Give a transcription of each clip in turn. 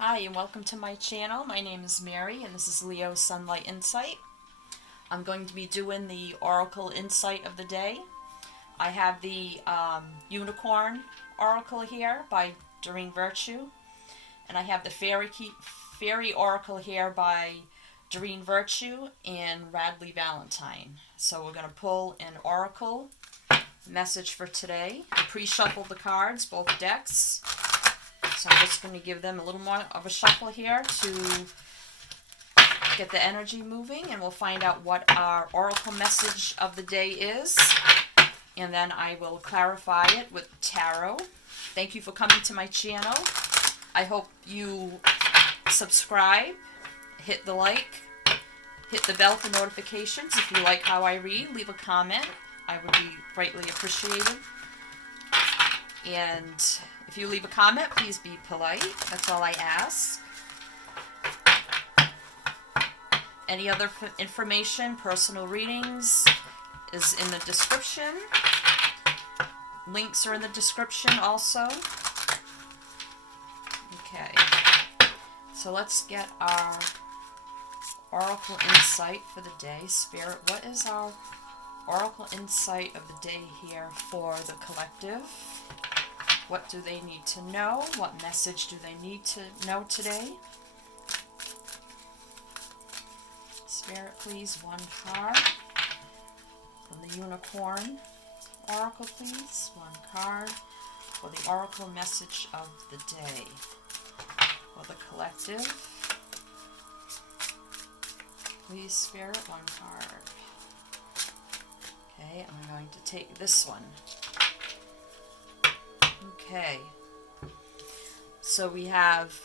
Hi and welcome to my channel. My name is Mary and this is Leo Sunlight Insight. I'm going to be doing the Oracle Insight of the day. I have the Unicorn Oracle here by Doreen Virtue, and I have the Fairy Oracle here by Doreen Virtue and Radley Valentine. So we're going to pull an Oracle message for today. I pre-shuffled the cards, both decks. So I'm just going to give them a little more of a shuffle here to get the energy moving, and we'll find out what our oracle message of the day is, and then I will clarify it with tarot. Thank you for coming to my channel. I hope you subscribe, hit the like, hit the bell for notifications. If you like how I read, leave a comment. I would be greatly appreciated. And if you leave a comment, please be polite. That's all I ask. Any other information, personal readings, is in the description. Links are in the description also. Okay. So let's get our Oracle Insight for the day. Spirit, what is our Oracle Insight of the day here for the collective? What do they need to know? What message do they need to know today? Spirit, please, one card. From the Unicorn Oracle, please. One card for the Oracle message of the day. For the collective. Please, Spirit, one card. Okay, I'm going to take this one. Okay, so we have,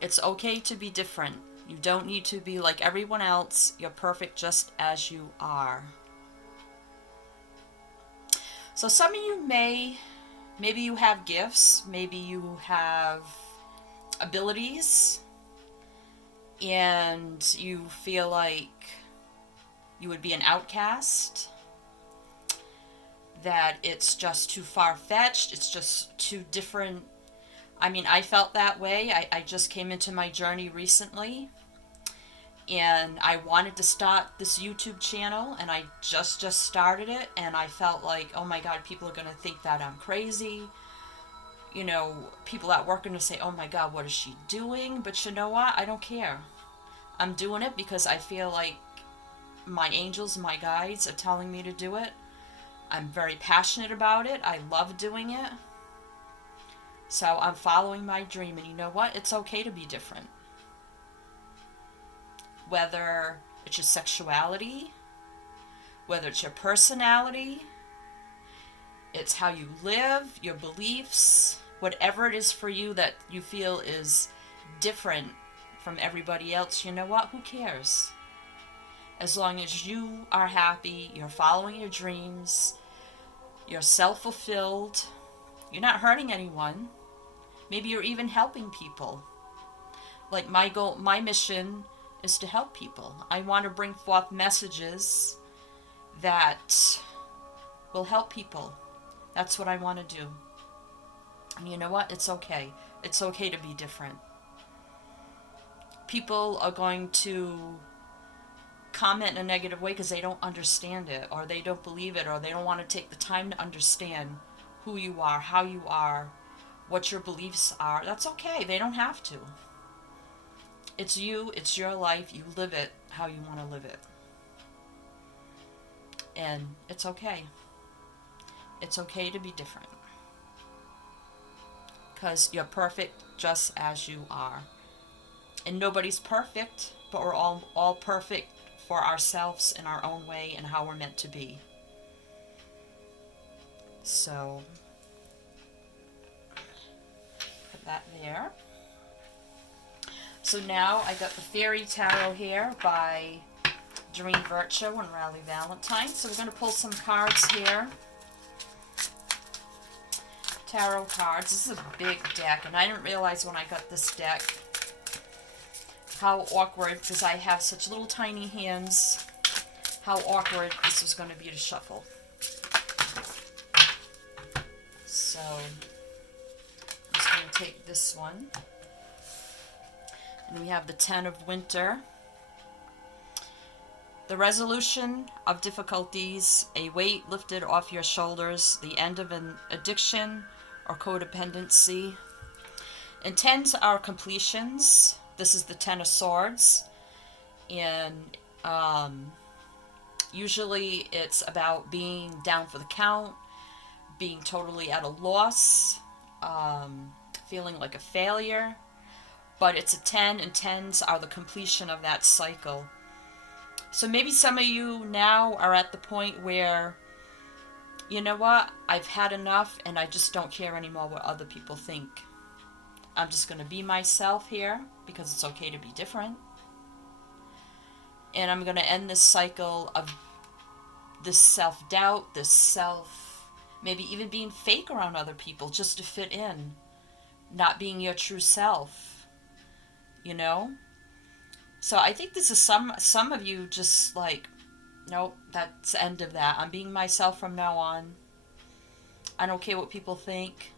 it's okay to be different. You don't need to be like everyone else. You're perfect just as you are. So some of you maybe you have gifts, maybe you have abilities, and you feel like you would be an outcast. That it's just too far-fetched, it's just too different. I mean, I felt that way. I just came into my journey recently, and I wanted to start this YouTube channel, and I just started it, and I felt like, oh my God, people are going to think that I'm crazy. You know, people at work are going to say, oh my God, what is she doing? But you know what? I don't care. I'm doing it because I feel like my angels, my guides are telling me to do it. I'm very passionate about it. I love doing it. So I'm following my dream. And you know what? It's okay to be different. Whether it's your sexuality, whether it's your personality, it's how you live, your beliefs, whatever it is for you that you feel is different from everybody else, you know what? Who cares? As long as you are happy, you're following your dreams, you're self-fulfilled, you're not hurting anyone. Maybe you're even helping people. Like my goal, my mission is to help people. I want to bring forth messages that will help people. That's what I want to do. And you know what? It's okay. It's okay to be different. People are going to comment in a negative way because they don't understand it, or they don't believe it, or they don't want to take the time to understand who you are, how you are, what your beliefs are. That's okay. They don't have to. It's you. It's your life. You live it how you want to live it. And it's okay. It's okay to be different. Because you're perfect just as you are. And nobody's perfect, but we're all perfect for ourselves in our own way and how we're meant to be. So, put that there. So now I got the Fairy Tarot here by Doreen Virtue and Radley Valentine. So we're going to pull some cards here. Tarot cards. This is a big deck, and I didn't realize when I got this deck how awkward, because I have such little tiny hands, how awkward this was going to be to shuffle. So going to take this one. And we have the Ten of Winter. The resolution of difficulties, a weight lifted off your shoulders, the end of an addiction or codependency. And tens are completions. This is the Ten of Swords. And usually it's about being down for the count, being totally at a loss, feeling like a failure. But it's a 10, and tens are the completion of that cycle. So maybe some of you now are at the point where, you know what, I've had enough and I just don't care anymore what other people think. I'm just going to be myself here because it's okay to be different. And I'm going to end this cycle of this self-doubt, maybe even being fake around other people just to fit in, not being your true self, you know? So I think this is some of you just like, nope, that's the end of that. I'm being myself from now on. I don't care what people think.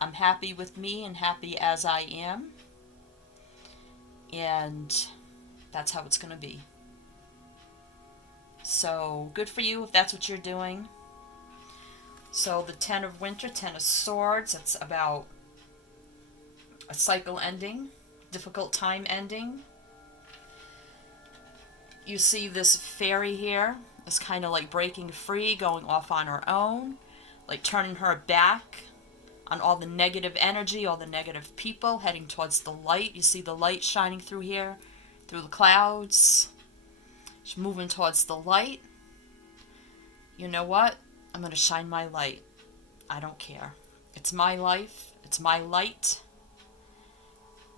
I'm happy with me and happy as I am. And that's how it's going to be. So good for you if that's what you're doing. So the Ten of Winter, Ten of Swords, it's about a cycle ending, difficult time ending. You see this fairy here is kind of like breaking free, going off on her own, like turning her back on all the negative energy, all the negative people, heading towards the light. You see the light shining through here, through the clouds. She's moving towards the light. You know what? I'm going to shine my light. I don't care. It's my life. It's my light.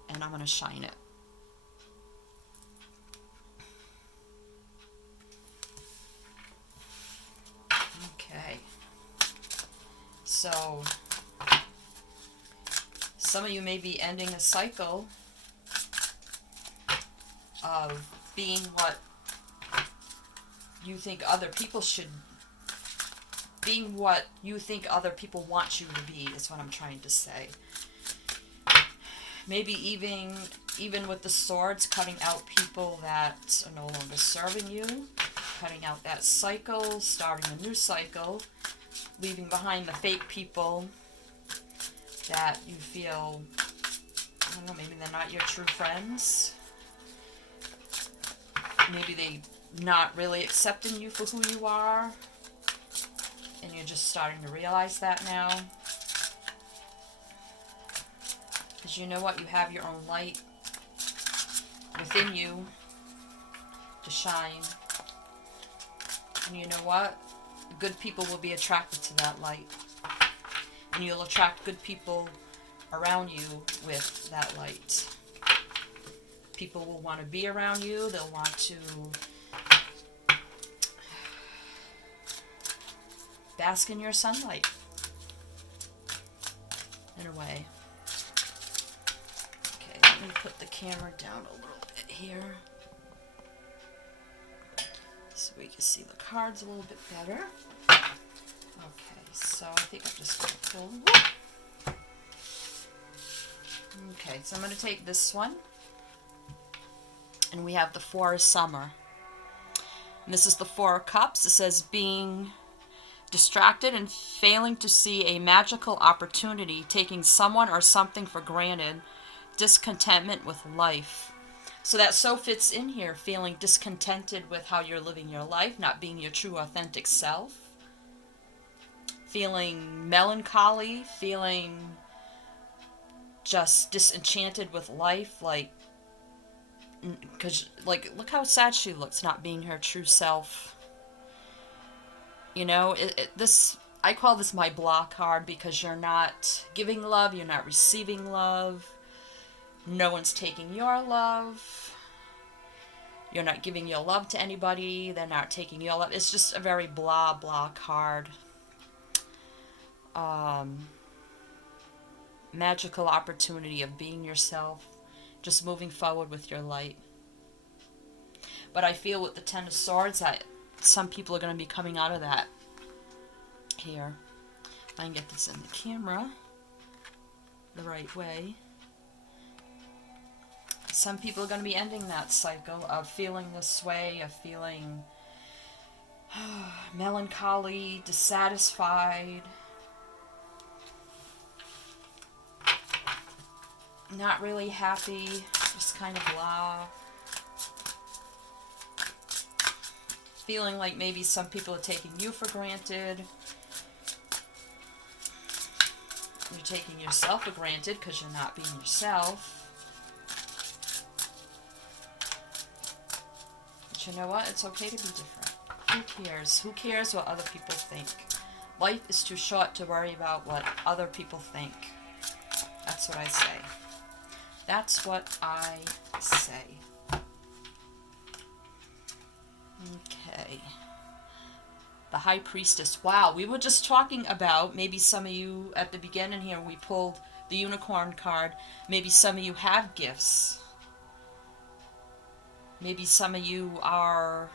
And I'm going to shine it. Okay. So, some of you may be ending a cycle of being what you think other people should, being what you think other people want you to be, is what I'm trying to say. Maybe even with the swords, cutting out people that are no longer serving you, cutting out that cycle, starting a new cycle, leaving behind the fake people that you feel, I don't know, maybe they're not your true friends. Maybe they're not really accepting you for who you are, and you're just starting to realize that now. Because you know what? You have your own light within you to shine. And you know what? Good people will be attracted to that light. And you'll attract good people around you with that light. People will want to be around you. They'll want to bask in your sunlight, in a way. Okay, let me put the camera down a little bit here so we can see the cards a little bit better. Okay, so I think I'm just going to pull. Okay, so I'm going to take this one. And we have the Four of Summer. And this is the Four of Cups. It says being distracted and failing to see a magical opportunity, taking someone or something for granted, discontentment with life. So that so fits in here, feeling discontented with how you're living your life, not being your true authentic self, feeling melancholy, feeling just disenchanted with life, like, because, like, look how sad she looks, not being her true self. You know, this, I call this my block card, because you're not giving love, you're not receiving love, no one's taking your love, you're not giving your love to anybody, they're not taking your love. It's just a very blah, blah card. Magical opportunity of being yourself, just moving forward with your light. But I feel with the Ten of Swords that some people are going to be coming out of that here. If I can get this in the camera. the right way. Some people are going to be ending that cycle of feeling this way, of feeling melancholy, dissatisfied, not really happy, just kind of blah. Feeling like maybe some people are taking you for granted. You're taking yourself for granted because you're not being yourself. But you know what? It's okay to be different. Who cares? Who cares what other people think? Life is too short to worry about what other people think. That's what I say. That's what I say. Okay. The High Priestess. Wow, we were just talking about, maybe some of you at the beginning here, we pulled the Unicorn card. Maybe some of you have gifts. Maybe some of you are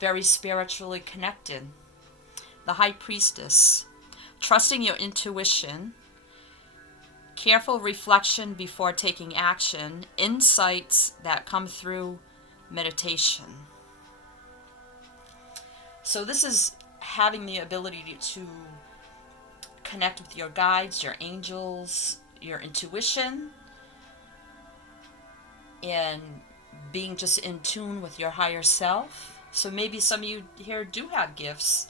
very spiritually connected. The High Priestess. Trusting your intuition. Careful reflection before taking action. Insights that come through meditation. So this is having the ability to connect with your guides, your angels, your intuition, and being just in tune with your higher self. So maybe some of you here do have gifts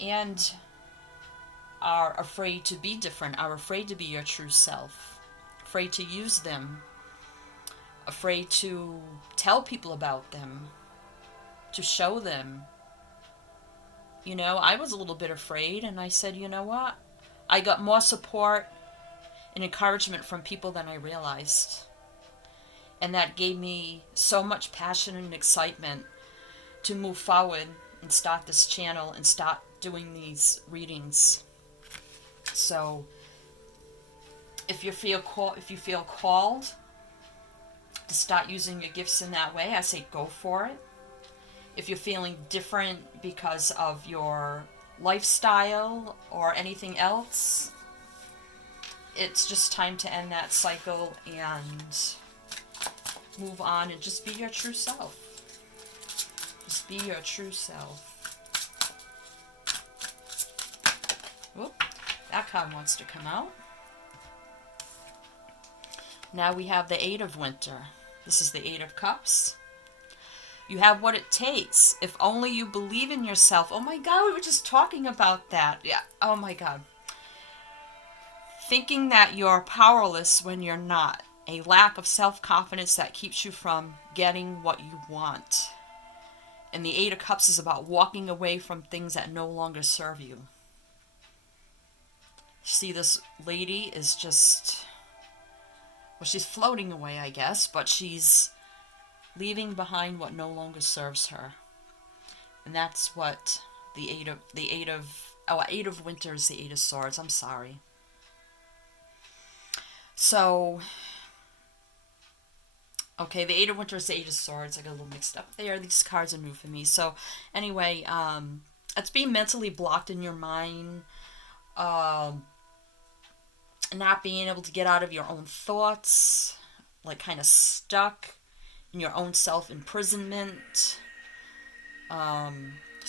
and are afraid to be different, are afraid to be your true self, afraid to use them, afraid to tell people about them, to show them. You know, I was a little bit afraid, and I said, you know what? I got more support and encouragement from people than I realized. And that gave me so much passion and excitement to move forward and start this channel and start doing these readings. So if you feel called to start using your gifts in that way, I say go for it. If you're feeling different because of your lifestyle or anything else, it's just time to end that cycle and move on and just be your true self. Just be your true self. Whoop, that card wants to come out. Now we have the Eight of Winter. This is the Eight of Cups. You have what it takes. If only you believe in yourself. Oh my God, we were just talking about that. Yeah, oh my God. Thinking that you're powerless when you're not. A lack of self-confidence that keeps you from getting what you want. And the Eight of Cups is about walking away from things that no longer serve you. See, this lady is just, well, she's floating away, I guess, but she's leaving behind what no longer serves her. And that's what the Eight of Winter is, the Eight of Swords. I'm sorry. So, okay, the Eight of Winter is the Eight of Swords. I got a little mixed up there. These cards are new for me. So, anyway, it's being mentally blocked in your mind. Not being able to get out of your own thoughts. Like, kind of stuck in your own self-imprisonment. So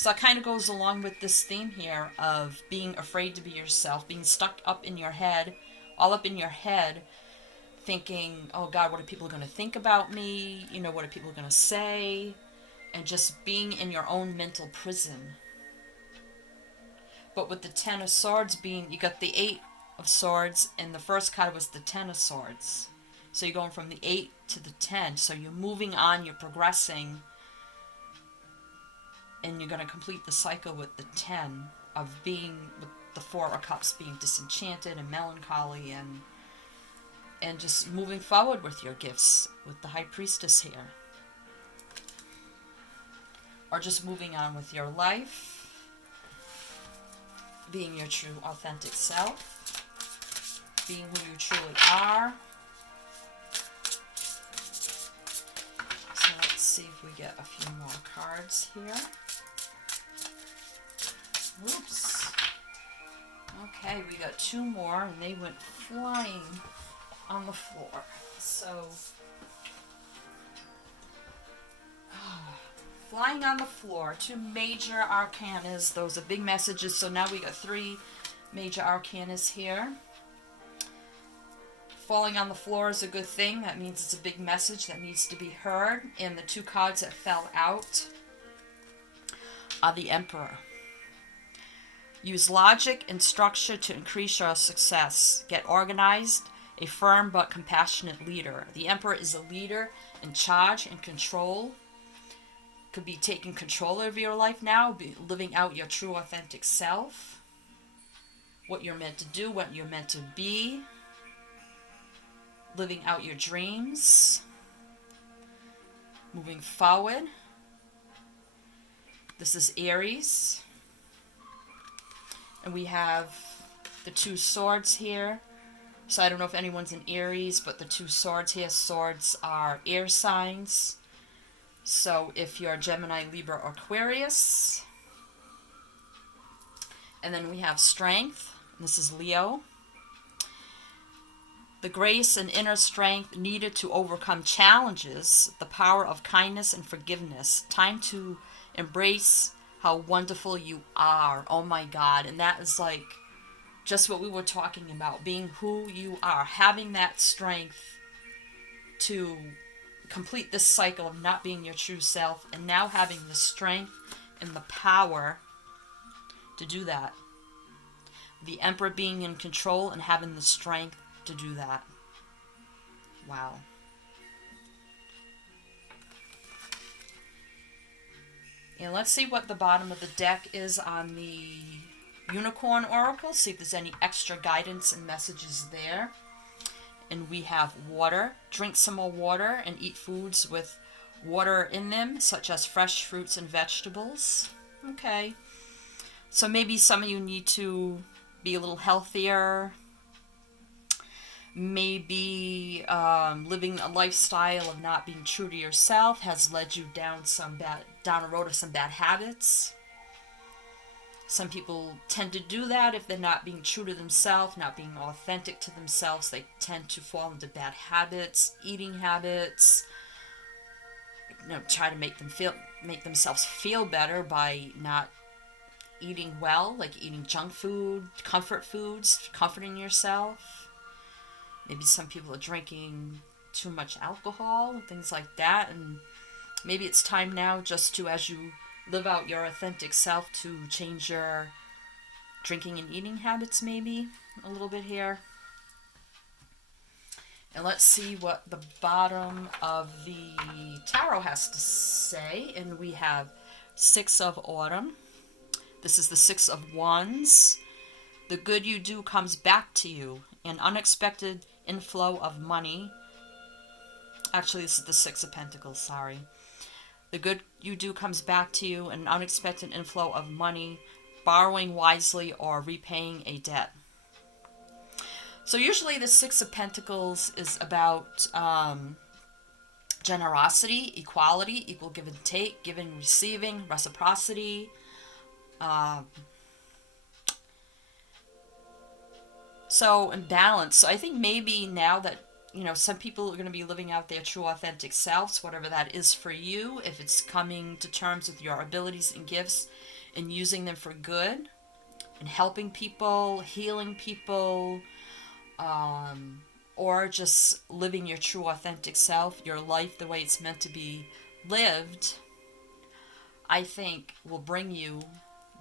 that kind of goes along with this theme here of being afraid to be yourself, being stuck up in your head, all up in your head, thinking, oh God, what are people going to think about me? You know, what are people going to say? And just being in your own mental prison. But with the Ten of Swords being, you got the Eight of Swords, and the first card was the Ten of Swords. So you're going from the 8 to the 10. So you're moving on, you're progressing. And you're going to complete the cycle with the 10 of being, with the Four of Cups being disenchanted and melancholy and just moving forward with your gifts with the High Priestess here. Or just moving on with your life. Being your true authentic self. Being who you truly are. See if we get a few more cards here. Oops. Okay, we got two more, and they went flying on the floor. So, flying on the floor, two major arcanas. Those are big messages. So now we got three major arcanas here. Falling on the floor is a good thing. That means it's a big message that needs to be heard. And the two cards that fell out are the Emperor. Use logic and structure to increase your success. Get organized, a firm but compassionate leader. The Emperor is a leader in charge and control. Could be taking control of your life now, be living out your true authentic self. What you're meant to do, what you're meant to be. Living out your dreams. Moving forward. This is Aries. And we have the two swords here. So I don't know if anyone's in Aries, but the two swords here, swords are air signs. So if you're Gemini, Libra, or Aquarius. And then we have strength. This is Leo. The grace and inner strength needed to overcome challenges, the power of kindness and forgiveness. Time to embrace how wonderful you are. Oh my God. And that is like just what we were talking about, being who you are, having that strength to complete this cycle of not being your true self, and now having the strength and the power to do that. The Emperor being in control and having the strength to do that. Wow. And let's see what the bottom of the deck is on the Unicorn Oracle. See if there's any extra guidance and messages there. And we have water. Drink some more water and eat foods with water in them, such as fresh fruits and vegetables. Okay. So maybe some of you need to be a little healthier. Maybe living a lifestyle of not being true to yourself has led you down a road of some bad habits. Some people tend to do that if they're not being true to themselves, not being authentic to themselves. They tend to fall into bad habits, eating habits. Try to make themselves feel better by not eating well, like eating junk food, comfort foods, comforting yourself. Maybe some people are drinking too much alcohol, things like that. And maybe it's time now just to, as you live out your authentic self, to change your drinking and eating habits maybe a little bit here. And let's see what the bottom of the tarot has to say. And we have Six of Autumn. This is the Six of Wands. The good you do comes back to you. An unexpected inflow of money. Actually, this is the Six of Pentacles, sorry. The good you do comes back to you, an unexpected inflow of money, borrowing wisely, or repaying a debt. So usually the Six of Pentacles is about generosity, equality, equal give and take, giving, receiving, reciprocity. So, in balance. So I think maybe now that, some people are going to be living out their true authentic selves, whatever that is for you, if it's coming to terms with your abilities and gifts and using them for good and helping people, healing people, or just living your true authentic self, your life the way it's meant to be lived, I think will bring you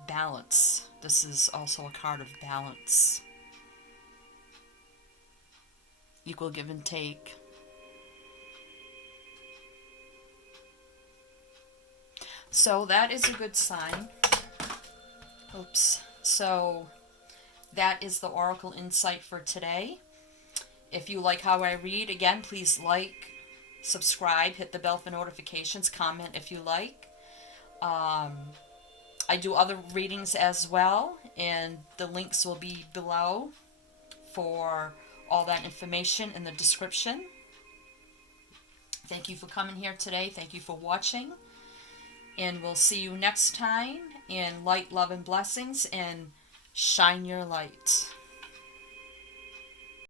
balance. This is also a card of balance. Equal give and take. So that is a good sign. Oops. So that is the Oracle Insight for today. If you like how I read, again, please like, subscribe, hit the bell for notifications, comment if you like. I do other readings as well, and the links will be below for all that information in the description. Thank you for coming here today. Thank you for watching. And we'll see you next time in light, love, and blessings. And Shine your light.